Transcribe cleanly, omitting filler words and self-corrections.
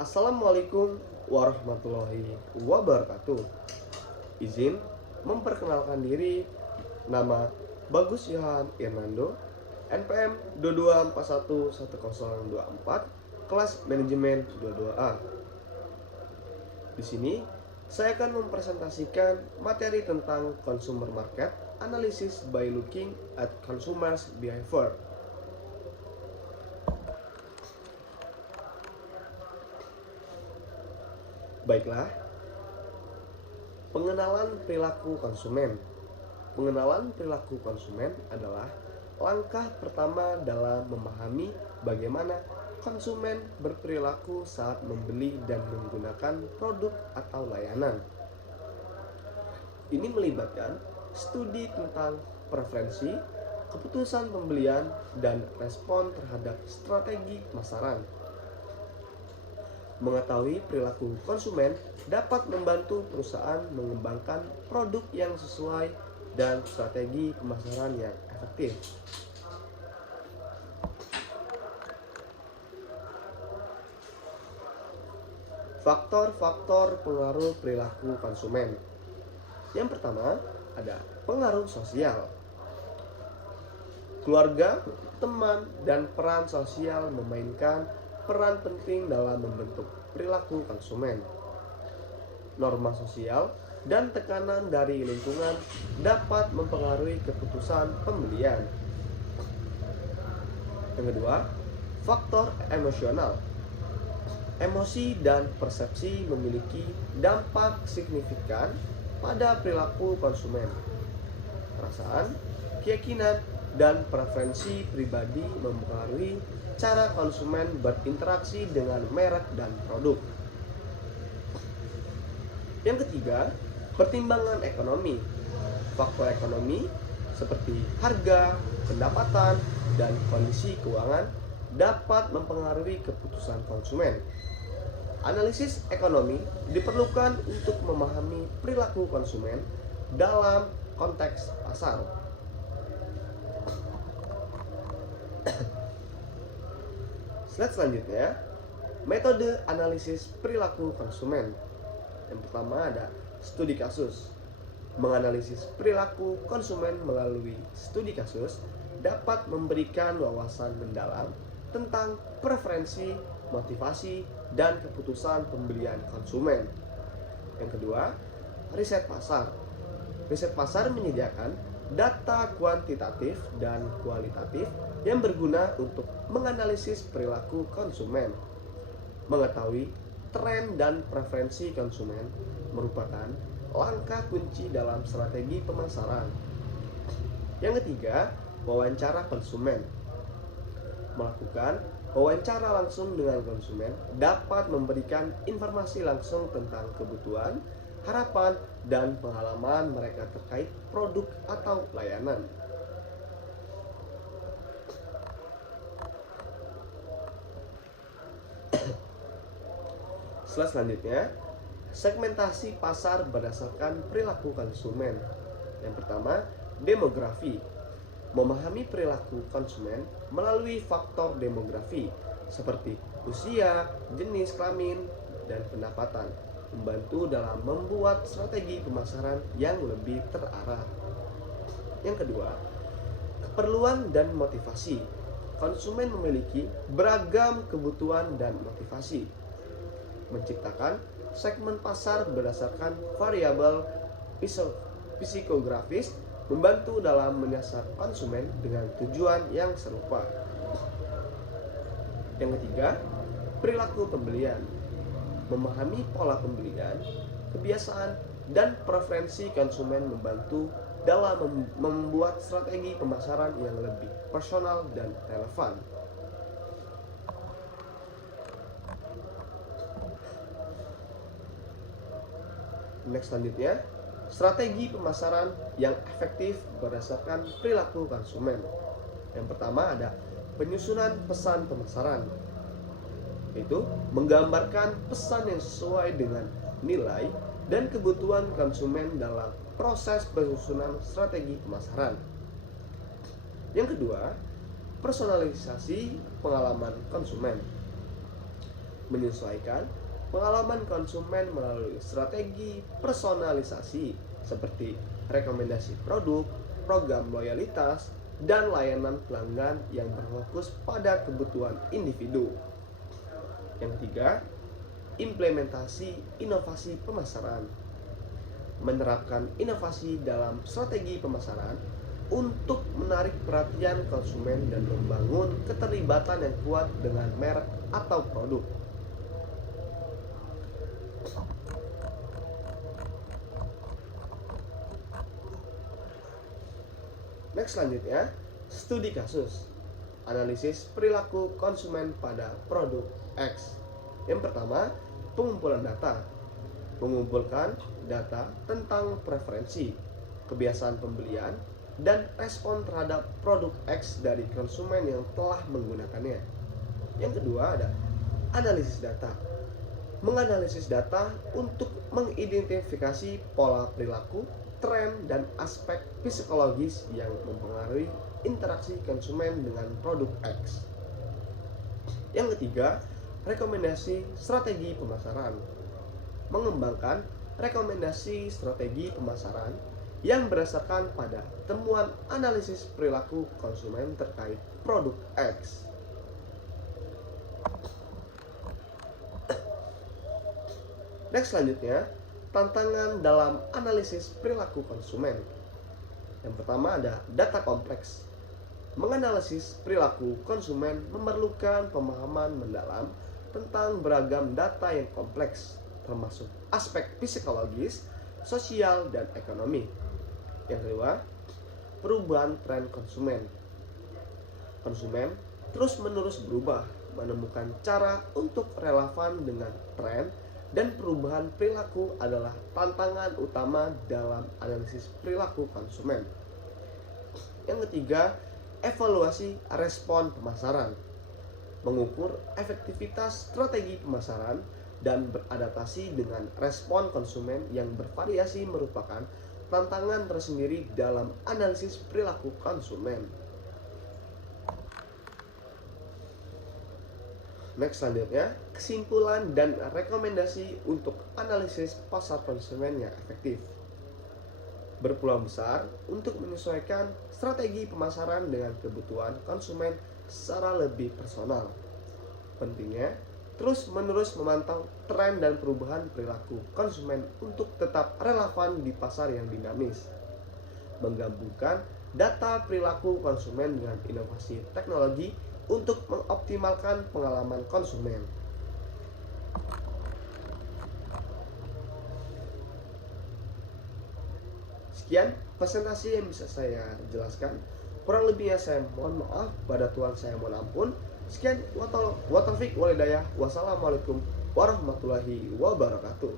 Assalamualaikum warahmatullahi wabarakatuh. Izin memperkenalkan diri, nama Bagus Yohan Irnando, NPM 22411024, kelas manajemen 22A. Di sini saya akan mempresentasikan materi tentang consumer market analysis by looking at consumers behavior. Baiklah, pengenalan perilaku konsumen. Pengenalan perilaku konsumen adalah langkah pertama dalam memahami bagaimana konsumen berperilaku saat membeli dan menggunakan produk atau layanan. Ini melibatkan studi tentang preferensi, keputusan pembelian, dan respon terhadap strategi pemasaran. Mengetahui perilaku konsumen dapat membantu perusahaan mengembangkan produk yang sesuai dan strategi pemasaran yang efektif. Faktor-faktor pengaruh perilaku konsumen. Yang pertama, ada pengaruh sosial. Keluarga, teman, dan peran sosial memainkan peran penting dalam membentuk perilaku konsumen. Norma sosial dan tekanan dari lingkungan dapat mempengaruhi keputusan pembelian. Yang kedua, faktor emosional. Emosi dan persepsi memiliki dampak signifikan pada perilaku konsumen. Perasaan, keyakinan, dan preferensi pribadi mempengaruhi cara konsumen berinteraksi dengan merek dan produk. Yang ketiga, pertimbangan ekonomi. Faktor ekonomi seperti harga, pendapatan, dan kondisi keuangan dapat mempengaruhi keputusan konsumen. Analisis ekonomi diperlukan untuk memahami perilaku konsumen dalam konteks pasar. Slide selanjutnya, metode analisis perilaku konsumen. Yang pertama ada studi kasus. Menganalisis perilaku konsumen melalui studi kasus dapat memberikan wawasan mendalam tentang preferensi, motivasi, dan keputusan pembelian konsumen. Yang kedua, riset pasar. Riset pasar menyediakan data kuantitatif dan kualitatif yang berguna untuk menganalisis perilaku konsumen. Mengetahui tren dan preferensi konsumen merupakan langkah kunci dalam strategi pemasaran. Yang ketiga, wawancara konsumen. Melakukan wawancara langsung dengan konsumen dapat memberikan informasi langsung tentang kebutuhan, harapan, dan pengalaman mereka terkait produk atau layanan. Slide selanjutnya, segmentasi pasar berdasarkan perilaku konsumen. Yang pertama, demografi. Memahami perilaku konsumen melalui faktor demografi seperti usia, jenis kelamin, dan pendapatan, membantu dalam membuat strategi pemasaran yang lebih terarah. Yang kedua, keperluan dan motivasi. Konsumen memiliki beragam kebutuhan dan motivasi. Menciptakan segmen pasar berdasarkan variabel psikografis membantu dalam menyasar konsumen dengan tujuan yang serupa. Yang ketiga, perilaku pembelian. Memahami pola pembelian, kebiasaan, dan preferensi konsumen membantu dalam membuat strategi pemasaran yang lebih personal dan relevan. Next selanjutnya, strategi pemasaran yang efektif berdasarkan perilaku konsumen. Yang pertama ada penyusunan pesan pemasaran, yaitu menggambarkan pesan yang sesuai dengan nilai dan kebutuhan konsumen dalam proses penyusunan strategi pemasaran. Yang kedua, personalisasi pengalaman konsumen. menyesuaikan pengalaman konsumen melalui strategi personalisasi seperti rekomendasi produk, program loyalitas, dan layanan pelanggan yang berfokus pada kebutuhan individu. Yang ketiga, implementasi inovasi pemasaran. Menerapkan inovasi dalam strategi pemasaran untuk menarik perhatian konsumen dan membangun keterlibatan yang kuat dengan merek atau produk. Next, selanjutnya, studi kasus. Analisis perilaku konsumen pada produk X. Yang pertama, pengumpulan data. Mengumpulkan data tentang preferensi, kebiasaan pembelian, dan respon terhadap produk X dari konsumen yang telah menggunakannya. Yang kedua ada analisis data. Menganalisis data untuk mengidentifikasi pola perilaku, tren, dan aspek psikologis yang mempengaruhi interaksi konsumen dengan produk X. Yang ketiga, rekomendasi strategi pemasaran. Mengembangkan rekomendasi strategi pemasaran yang berdasarkan pada temuan analisis perilaku konsumen terkait produk X. Next, selanjutnya, tantangan dalam analisis perilaku konsumen. Yang pertama ada data kompleks. Menganalisis perilaku konsumen memerlukan pemahaman mendalam tentang beragam data yang kompleks, termasuk aspek psikologis, sosial, dan ekonomi. Yang kedua, perubahan tren konsumen. Konsumen terus-menerus berubah, menemukan cara untuk relevan dengan tren, dan perubahan perilaku adalah tantangan utama dalam analisis perilaku konsumen. Yang ketiga, evaluasi respon pemasaran. Mengukur efektivitas strategi pemasaran dan beradaptasi dengan respon konsumen yang bervariasi merupakan tantangan tersendiri dalam analisis perilaku konsumen. Next, selanjutnya, kesimpulan dan rekomendasi untuk analisis pasar konsumen yang efektif. Berpeluang besar untuk menyesuaikan strategi pemasaran dengan kebutuhan konsumen secara lebih personal. Pentingnya terus-menerus memantau tren dan perubahan perilaku konsumen untuk tetap relevan di pasar yang dinamis. Menggabungkan data perilaku konsumen dengan inovasi teknologi untuk mengoptimalkan pengalaman konsumen. Sekian presentasi yang bisa saya jelaskan. Kurang lebihnya saya mohon maaf, pada Tuhan saya mohon ampun. Sekian, wa taufiq wal hidayah. Wassalamualaikum warahmatullahi wabarakatuh.